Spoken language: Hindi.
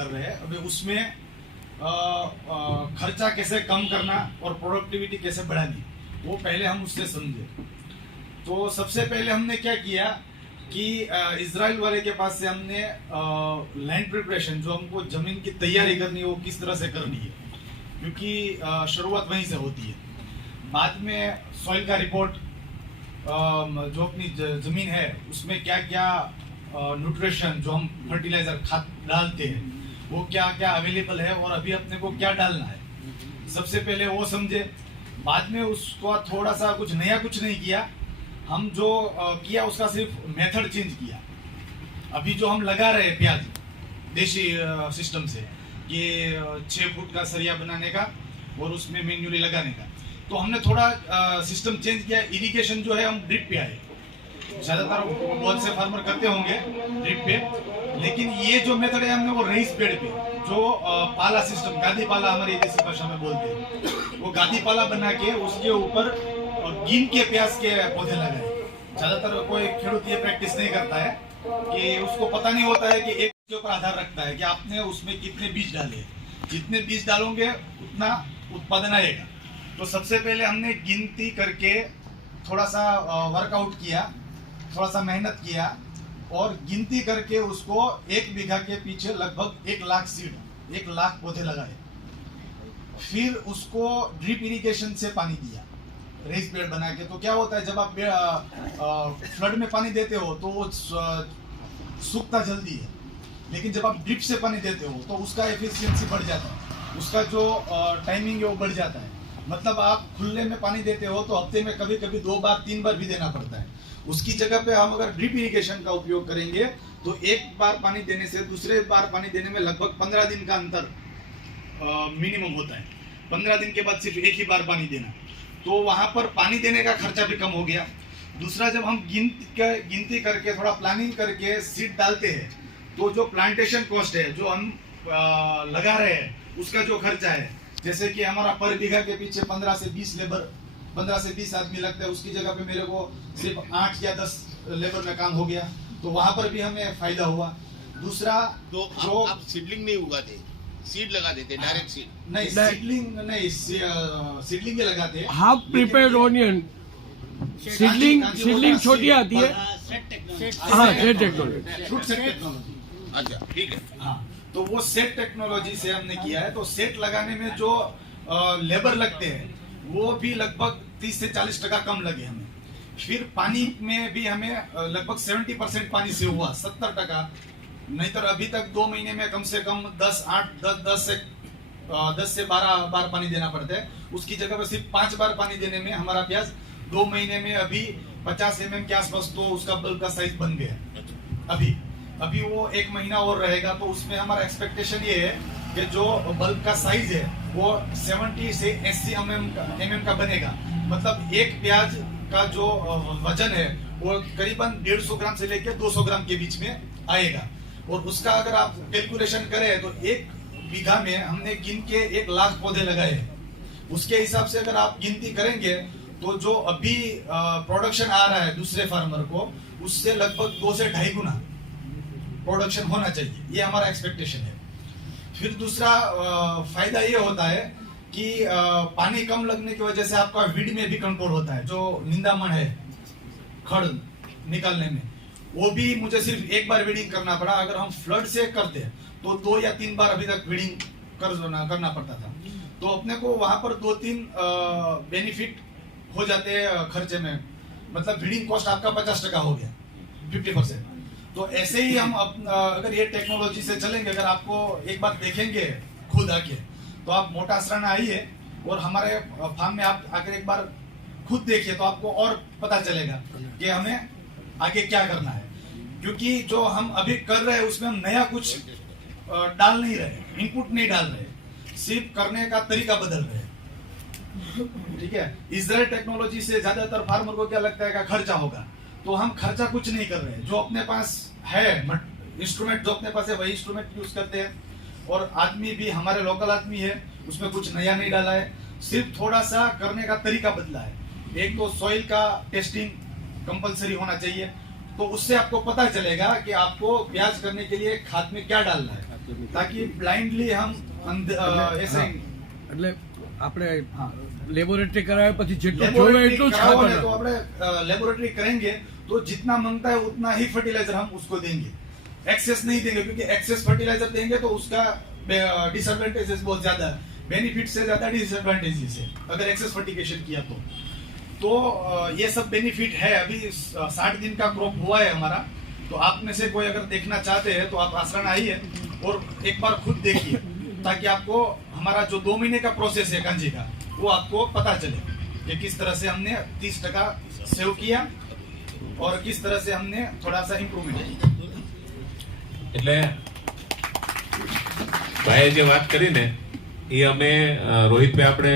कर रहे हैं, अभी उसमें खर्चा कैसे कम करना और प्रोडक्टिविटी कैसे बढ़ानी, वो पहले हम उससे समझे। तो सबसे पहले हमने क्या किया कि इजराइल वाले के पास से हमने लैंड प्रिपरेशन, जो हमको जमीन की तैयारी करनी है वो किस तरह से करनी है, क्योंकि शुरुआत वहीं से होती है। बाद में सॉइल का रिपोर्ट, जो अपनी जमीन है उसमें क्या क्या न्यूट्रिशन, जो हम फर्टिलाइजर खाद डालते हैं वो क्या क्या अवेलेबल है और अभी अपने को क्या डालना है, सबसे पहले वो समझे। बाद में उसको थोड़ा सा कुछ नया कुछ नहीं किया, हम जो किया उसका सिर्फ मेथड चेंज किया। अभी जो हम लगा रहे हैं प्याज देशी सिस्टम से, ये 6 फुट का सरिया बनाने का और उसमें मैन्युअली लगाने का, तो हमने थोड़ा सिस्टम चेंज किया। इरिगेशन जो है हम ड्रिप पे आए, ज्यादातर बहुत से फार्मर करते होंगे ड्रिप पे, लेकिन ये जो मेथड है हमने वो रेस बेड पे, जो पाला सिस्टम, गादी पाला हमारी देसी भाषा में बोलते हैं, वो गादी पाला बना के उसके ऊपर गिन के प्याज के पौधे लगाए। ज्यादातर कोई खेडूत ये प्रैक्टिस नहीं करता है कि उसको पता नहीं होता है कि एक के ऊपर आधार रखता है कि आपने उसमें कितने बीज डाले, जितने बीज डालोगे उतना उत्पादन आएगा। तो सबसे पहले हमने गिनती करके थोड़ा सा वर्कआउट किया, थोड़ा सा मेहनत किया और गिनती करके उसको 1 बीघा के पीछे लगभग 1 लाख सीड, 1 लाख पौधे लगाए। फिर उसको ड्रिप इरिगेशन से पानी दिया, रेस बेड बना के। तो क्या होता है, जब आप फ्लड में पानी देते हो तो वो सूखता जल्दी है, लेकिन जब आप ड्रिप से पानी देते हो तो उसका एफिशिएंसी बढ़ जाता है, उसका जो टाइमिंग है वो बढ़ जाता है। मतलब आप खुले में पानी देते हो तो हफ्ते में कभी कभी 2 बार 3 बार भी देना पड़ता है। उसकी जगह पे हम अगर ड्रिप इरिगेशन का उपयोग करेंगे तो 1 बार पानी देने से दूसरे बार पानी देने में लगभग 15 दिन का अंतर मिनिमम होता है। 15 दिन के बाद सिर्फ 1 ही बार पानी देना, तो वहां पर पानी देने का खर्चा भी कम हो गया। दूसरा, जब हम गिनती करके थोड़ा प्लानिंग करके सीड डालते हैं तो जो प्लांटेशन कॉस्ट है, जो हम लगा रहे हैं उसका जो खर्चा है, जैसे कि हमारा पर बीघा के पीछे 15 से 20 लेबर, 15 से 20 आदमी लगते हैं, उसकी जगह पे मेरे को सिर्फ 8 या 10 लेबर में काम हो गया, तो वहां पर भी हमें फायदा हुआ। दूसरा, तो जो आप सीडलिंग नहीं उगाते, सीड लगा देते, डायरेक्ट सीड नहीं, सीडलिंग नहीं, सीडलिंग ही लगाते हैं। हाफ प्रिपेयर्ड ऑनियन सीडलिंग छोटी आती है। हाँ, set technology, fruit set technology. अच्छा, ठीक है। हाँ, तो वो सेट टेक्नोलॉजी से हमने किया है। तो सेट लगाने में जो लेबर लगते हैं वो भी लगभग 30 से 40% कम लगे हमें। फिर पानी में भी हमें लगभग 70% पानी से हुआ, 70%। नहीं तो अभी तक 2 महीने में कम से कम 10 से 12 बार पानी देना पड़ता है। उसकी जगह पर सिर्फ 5 बार पानी देने में हमारा प्याज 2 महीने में अभी 50 mm के आसपास तो उसका बल्ब का साइज बन गया। अभी वो 1 महीना और रहेगा, तो उसमें हमारा एक्सपेक्टेशन ये है कि जो बल्ब का साइज है वो 70 से 80 mm का बनेगा। मतलब एक प्याज का जो वजन है वो करीबन 150 ग्राम से लेकर 200 ग्राम के बीच में आएगा। और उसका अगर आप कैलकुलेशन करें तो 1 बीघा में हमने गिन के 1 लाख पौधे लगाए हैं। उसके हिसाब से अगर आप गिनती करेंगे तो जो अभी प्रोडक्शन आ रहा है दूसरे फार्मर को, उससे लगभग 2 से 2.5 गुना प्रोडक्शन होना चाहिए, ये हमारा एक्सपेक्टेशन है। फिर दूसरा फायदा ये होता है कि पानी कम लगने की वजह से आपका वीड में भी कंट्रोल होता है। जो निंदामण है खड़ निकालने में, वो भी मुझे सिर्फ 1 बार वीडिंग करना पड़ा। अगर हम फ्लड से करते तो 2 या 3 बार अभी तक वीडिंग करना पड़ता था। तो अपने को वहां पर 2-3 बेनिफिट हो जाते हैं खर्चे में। मतलब वीडिंग कॉस्ट आपका 50% हो गया, 50%। तो ऐसे ही हम अगर ये टेक्नोलॉजी से चलेंगे, अगर आपको एक बार देखेंगे खुद आके, तो आप मोटा आसराना आइए और हमारे फार्म में आप आकर एक बार खुद देखिए, तो आपको और पता चलेगा कि हमें आगे क्या करना है। क्योंकि जो हम अभी कर रहे हैं उसमें हम नया कुछ डाल नहीं रहे, इनपुट नहीं डाल रहे, सिर्फ करने का तरीका बदल रहे हैं। ठीक है, इजराइल टेक्नोलॉजी से ज्यादातर फार्मर को क्या लगता है कि खर्चा होगा, तो हम खर्चा कुछ नहीं कर रहे हैं। जो अपने पास है इंस्ट्रूमेंट, जो अपने पास है वही इंस्ट्रूमेंट यूज करते हैं। और आदमी भी हमारे लोकल आदमी है, उसमें कुछ नया नहीं डाला है, सिर्फ थोड़ा सा करने का तरीका बदला है। एक तो सॉइल का टेस्टिंग कंपलसरी होना चाहिए, तो उससे आपको पता चलेगा कि आपको प्याज करने के लिए खाद में क्या डालना है। ताकि ब्लाइंडली हम ऐसे એટલે આપણે લેબોરેટરી કરાવે પછી જેટલું જોવે लेबोरेटरी એટલું જ कराओ ખાતર ना, तो આપણે लेबोरेटरी करेंगे तो जितना मांगता है उतना ही फर्टिलाइजर हम उसको देंगे, एक्सेस नहीं देंगे, क्योंकि एक्सेस फर्टिलाइजर देंगे तो उसका डिसएडवांटेजेस बहुत ज्यादा है, बेनिफिट से ज्यादा डिसएडवांटेजेस है अगर एक्सेस फर्टिगेशन किया तो ये सब बेनिफिट है। अभी 60 दिन का क्रॉप हुआ है हमारा, तो आप में से कोई अगर देखना चाहते हैं तो आप आसरान आइए और एक बार खुद देखिए, ताकि आपको हमारा जो 2 महीने का प्रोसेस है कांजी का वो आपको पता चले कि किस तरह से हमने 30% सेव किया और किस तरह से हमने थोड़ा सा इम्प्रूवमेंट किया। એટલે ભાઈએ જે વાત કરી ને એ અમે રોહિતભાઈ આપણે